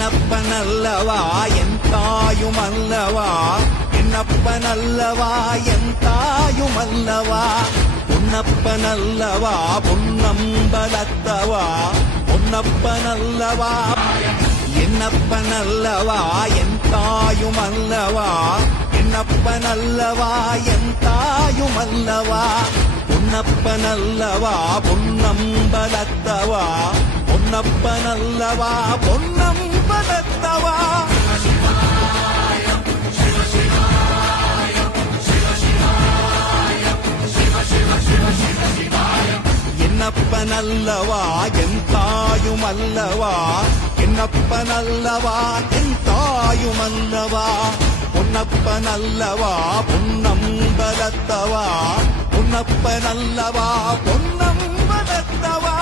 என்னப்பனல்லவா என் தாயுமல்லவா என்னப்பனல்லவா என் தாயுமல்லவா பொன்னப்பனல்லவா பொன்னம்பலத்தவா பொன்னப்பனல்லவா என்னப்பனல்லவா என் தாயுமல்லவா என்னப்பனல்லவா என் தாயுமல்லவா பொன்னப்பனல்லவா பொன்னம்பலத்தவா பொன்னப்பனல்லவா பொன்னம்பலத்தவா என்னப்பனல்லவா என் தாயுமல்லவா என்னப்பனல்லவா என் தாயுமல்லவா பொன்னப்பனல்லவா பொன்னம்பலத்தவா பொன்னப்பனல்லவா பொன்னம்பலத்தவா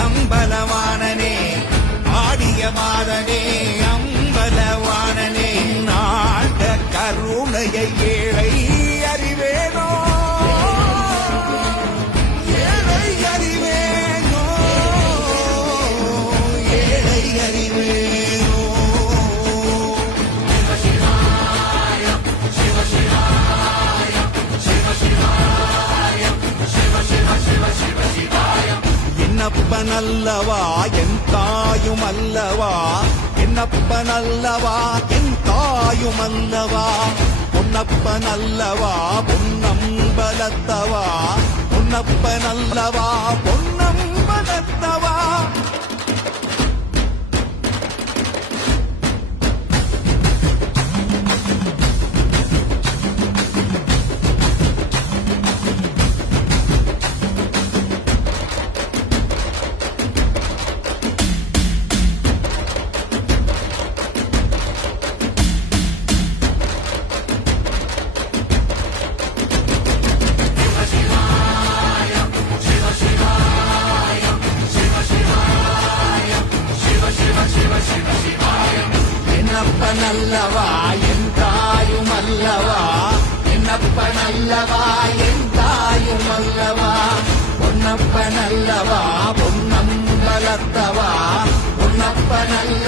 அம்பலவானனே ஆடியமாதனே அம்பலவானனே நாட கருணையை ஏழை அறிவேனோ ஏழை அறிவேனோ ஏழை அறிவேனோ சிவ சிவாய சிவ சிவாய சிவ சிவாய சிவ சிவ சிவ சிவாய என்னப்பனல்லவா என் தாயுமல்லவா என்னப்பனல்லவா என் தாயுமல்லவா பொன்னப்பனல்லவா பொன்னம்பலத்தவா பொன்னப்பனல்லவா பொன்னம்பலத்தவா என்னப்பனல்லவா என் தாயுமல்லவா என்னப்பனல்லவா என் தாயுமல்லவா பொன்னப்பனல்லவா பொன்னம்பலத்தவா பொன்னப்பனல்ல